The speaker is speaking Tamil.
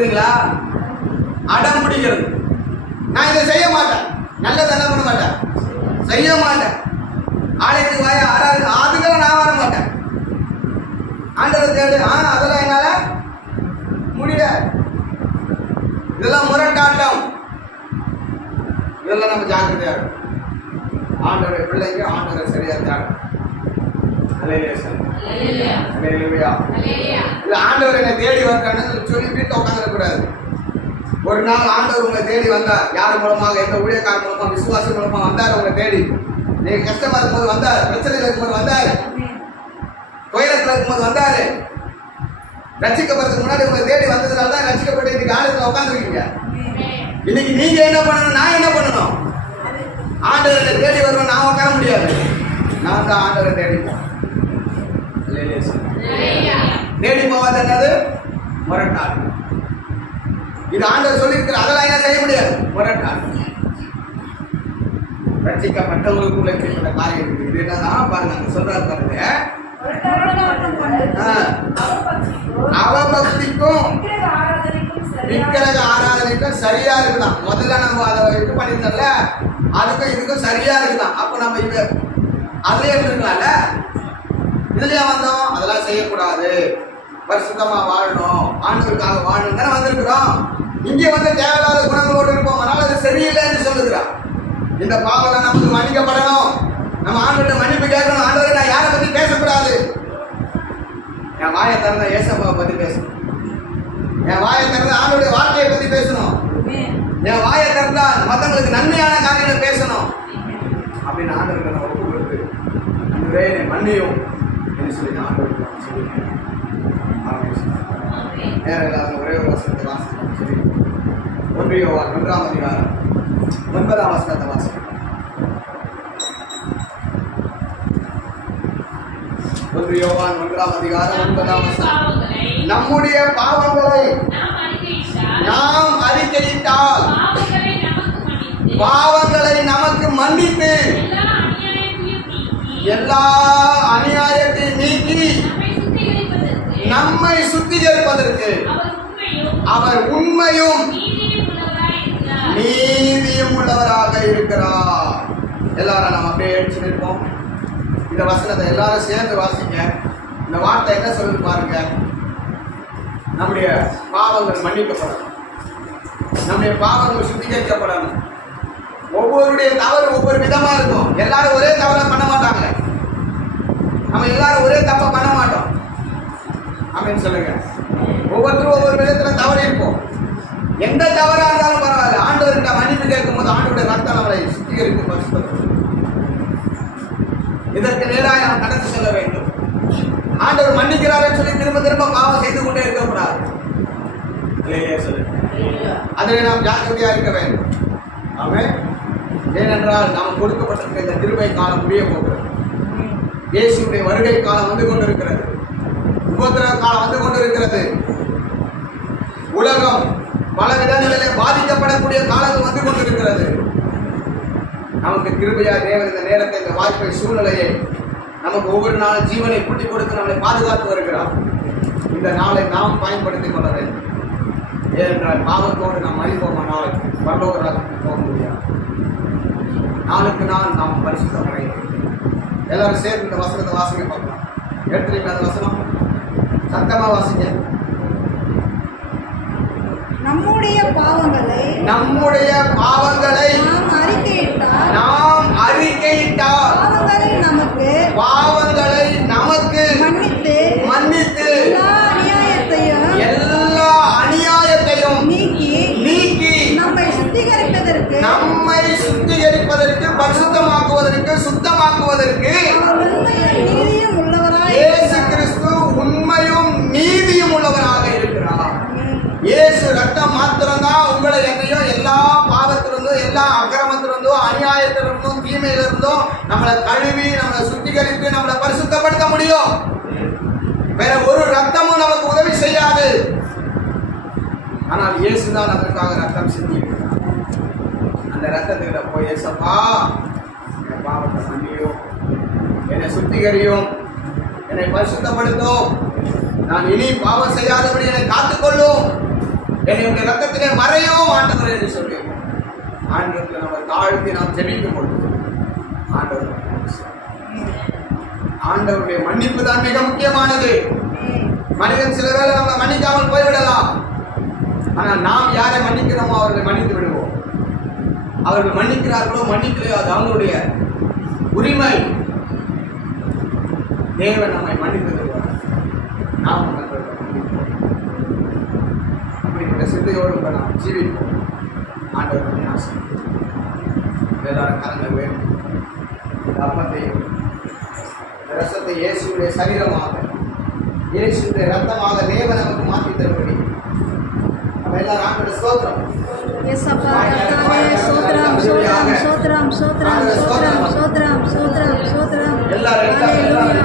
இருக்குதுங்களா? அடம் பிடிக்கிறது. நான் இதை செய்ய மாட்டேன், நல்லதெல்லாம் பண்ண மாட்டேன், செய்ய மாட்டேன், ஆலயத்துக்கு வாய ஆறாது, அதுக்கெல்லாம் நான் வர மாட்டேன். ஆண்டவர் தேடு, அதெல்லாம் என்னால முடியாது. இதெல்லாம் முரட்டாட்டம். இதெல்லாம் நம்ம ஜாக்கிரதையா இருக்கும். ஆண்டவருடைய பிள்ளைங்க ஆண்டவரை சரியா தேடும். ஆண்டவர் என்னை தேடி வந்தான்னு சொல்லி வீட்டை உட்காந்துடக்கூடாது. ஒரு நாள் ஆண்டவர் உங்களை தேடி வந்தார். யார் மூலமாக? எந்த ஊழியக்காரர் மூலமா, விசுவாசம் மூலமா வந்தார். உங்களை தேடி நீங்க கஷ்டமா இருக்கும்போது வந்தார், பிரச்சனையில் இருக்கும்போது வந்தார், துயரத்தில் இருக்கும்போது வந்தாரு. ரட்சிக்கப்படுறதுக்கு முன்னாடி உங்களை தேடி வந்ததுனால தான் ரட்சிக்கப்பட்டு இன்னைக்கு ஆலயத்தில் உட்காந்துருக்கீங்க. இன்னைக்கு நீங்க என்ன பண்ணணும், நான் என்ன பண்ணணும்? ஆண்டவரை தேடி வருவேன், நான் உட்கார முடியாது. நான் தான் ஆண்டவரை தேடிப்போம். தேடி போவாது என்னது? முரட்டாட்டம். இது ஆண்டவர் சொல்லியிருக்கிற, அதெல்லாம் என்ன செய்ய முடியாது? முரட்டாட்டம். ரட்சிக்கப்பட்டவங்களுக்குள்ள செய்யப்பட்ட காரியம் இருக்கு. இது என்னதான் பாருங்க, அங்க சொல்றாரு பாருங்க, அவபக்திக்கும் விக்கிரக ஆராதனைக்கும் சரியா இருக்குதான். முதல்ல நம்ம அதை இது பண்ணிருந்தோம்ல, அதுக்கும் இதுக்கும் சரியா இருக்குதான். அப்ப நம்ம இது அதுலயே இருக்கலாம்ல, இதுலயே வந்தோம். அதெல்லாம் செய்யக்கூடாது, பரிசுத்தமா வாழணும், ஆண்களுக்காக வாழணும் தானே வந்திருக்கிறோம். இங்கே வந்து தேவையில்லாத குணங்களோடு இருப்போம், அதனால அது சரியில்லைன்னு சொல்லுகிறான். இந்த பாவம் நமக்கு மன்னிக்கப்படணும், நம்ம ஆண்டவர்கிட்ட மன்னிப்பு கேட்கணும். ஆண்டவரை நான் யாரை பத்தி பேசக்கூடாது? என் வாயை திறந்த ஏசப்பாவை பத்தி பேசணும், என் வாயை திறந்த ஆண்டவருடைய வார்த்தையை பத்தி பேசணும், என் வாயை திறந்தா மற்றவங்களுக்கு நன்மையான காரியங்களை பேசணும் அப்படின்னு ஆண்டவருக்கு நான் ஒப்பு கொடுத்து அன்றுவே என்னை மன்னியும் என்று சொல்லி நான் ஆண்டவருக்கு சொல்லியிருக்கேன். நேரம் இல்லாத ஒரே ஒரு வசனத்தை வாசிக்கணும் சொல்லி 1 யோவான் 1ஆம் அதிகாரம் 9ஆம் வசனத்தை வாசிக்கணும். 1 யோவான் 1ஆம் அதிகாரம் 9ஆம் வசனம். நம்முடைய பாவங்களை நாம் அறிக்கையிட்டால் பாவங்களை நமக்கு மன்னித்து எல்லா அநியாயத்தையும் நீக்கி நம்மை சுத்திகரிப்பதற்கு அவர் உண்மையும் நீதியும் உள்ளவராக இருக்கிறார். எல்லாரும் நம்ம அப்படியே எழுச்சி நிற்போம். இந்த வசனத்தை எல்லாரும் சேர்ந்து வாசிங்க. இந்த வார்த்தை என்ன சொல்லுது பாருங்க. நம்முடைய பாவங்கள் மன்னிக்கப்படணும், நம்முடைய பாவங்கள் சுத்திகரிக்கப்படணும். ஒவ்வொருடைய தவறு ஒவ்வொரு விதமா இருக்கும். எல்லாரும் ஒரே தவறை பண்ண மாட்டாங்க, நம்ம எல்லாரும் ஒரே தப்பை பண்ண மாட்டோம். அப்படின்னு சொல்லுங்க. ஒவ்வொருத்தரும் ஒவ்வொரு விதத்துல தவறு இருக்கும். எந்த தவறா இருந்தாலும் பரவாயில்ல, ஆண்டவர்கிட்ட மன்னிப்பு கேட்கும் போது ஆண்டவருடைய ரத்தம் நம்மளை சுத்திகரித்து பரிசுத்தம். இதற்கு நேராக நாம் கடந்து செல்ல வேண்டும். ஆண்டவர் மன்னிக்கிறார் சொல்லி திரும்ப திரும்ப பாவம் செய்து கொண்டே இருக்கக்கூடாது. அதில் நாம் ஜாக்கிரதையா இருக்க வேண்டும். ஆமென். ஏனென்றால் நாம் கொடுக்கப்பட்டிருக்க இந்த கிருபை காலம் முடிய போகிறது. இயேசுடைய வருகை காலம் வந்து கொண்டிருக்கிறது, உபத்திரவ காலம் வந்து கொண்டிருக்கிறது. உலகம் பல விதங்களிலே பாதிக்கப்படக்கூடிய காலங்கள் வந்து கொண்டிருக்கிறது. நமக்கு கிருபையா தேவன் இந்த நேரத்தை, இந்த வாய்ப்பை, சூழ்நிலையை நமக்கு ஒவ்வொரு நாளும் ஜீவனை கூட்டி கொடுத்து நம்மளை பாதுகாத்து வருகிறார். இந்த நாளை நாம் பயன்படுத்திக் கொள்ள வேண்டும். ஏனென்றால் பாவத்தோடு நாம் மறிப்போமானால் பரலோகராஜ்யத்துக்கு போக முடியாது. நாளுக்கு நாள் நாம் பரிசுத்தம் அடைய வேண்டும். எல்லாரும் சேர்ந்து இந்த வசனத்தை வாசிக்க பார்க்கலாம். எடுத்துறீங்க அந்த வசனம், சத்தமா வாசிங்க. நம்முடைய பாவங்களை நாம் அறிக்கையிட்டால் பாவங்களை நமக்கு மன்னித்து எல்லா அநியாயத்தையும் நீக்கி நம்மை சுத்திகரிப்பதற்கு பரிசுத்தமாக்குவதற்கு சுத்தமாக்குவதற்கு இயேசு கிறிஸ்து உண்மையும் நீதியும் உள்ளவராக இருக்கிறார். இயேசு ரத்தம் மாத்திரம்தான் உங்களை என்னையும் எல்லா பாவத்திலிருந்தும், எல்லா அக்கிரமத்திலிருந்தும், அநியாயத்திலிருந்தும், தீமையிலிருந்தும் நம்மளை கழுவி, நம்மளை சுத்திகரித்து, நம்மளை பரிசுத்தப்படுத்த முடியும். வேற ஒரு ரத்தமும் நமக்கு உதவி செய்யாது. ஆனால் இயேசுதான் அதற்காக ரத்தம் சிந்தியிருக்கிறார். அந்த ரத்தத்துக்கிட்ட போய், இயேசப்பா என் பாவத்தை மன்னியும், என்னை சுத்திகரியும், என்னை பரிசுத்தப்படுத்தும், நான் இனி பாவம் செய்யாதபடி என்னை காத்துக்கொள்ளும் என்னுடைய ரத்தத்திலே மறையும் ஆண்டவர் என்று சொல்லி ஆண்டவருக்கு நம்ம தாழ்த்தி நாம் ஜெபிக்கும் பொழுது ஆண்டவருடைய மன்னிப்பு தான் மிக முக்கியமானது. மனிதன் சில வேளை நம்ம மன்னிக்காமல் போய்விடலாம். ஆனால் நாம் யாரை மன்னிக்கிறோமோ அவர்களை மன்னித்து விடுவோம். அவர்கள் மன்னிக்கிறார்களோ மன்னிக்கலையோ அது அவங்களுடைய உரிமை. தேவன் நம்மை மன்னித்து விடுவார். நாம் அப்படிப்பட்ட சிந்தையோடு நாம் ஜீவிப்போம். ஆண்டவர் நம்மை ஆசீர்வதிப்பார். எல்லாரும் கரங்கள் வேண்டும். அப்பத்தையும் ரசத்தை இயேசுடைய சரீரமாக இயேசுடைய ரத்தமாக தேவன் நமக்கு மாற்றி தரும்படி நம்ம எல்லாரும் ஆண்டவருடைய ஸ்தோத்திரம். ஏசப்பா கர்த்தாவே ஸ்தோத்திரம் ஸ்தோத்திரம் ஸ்தோத்திரம் ஸ்தோத்திரம் ஸ்தோத்திரம் ஸ்தோத்திரம் ஸ்தோத்திரம் ஸ்தோத்திரம். எல்லாரும்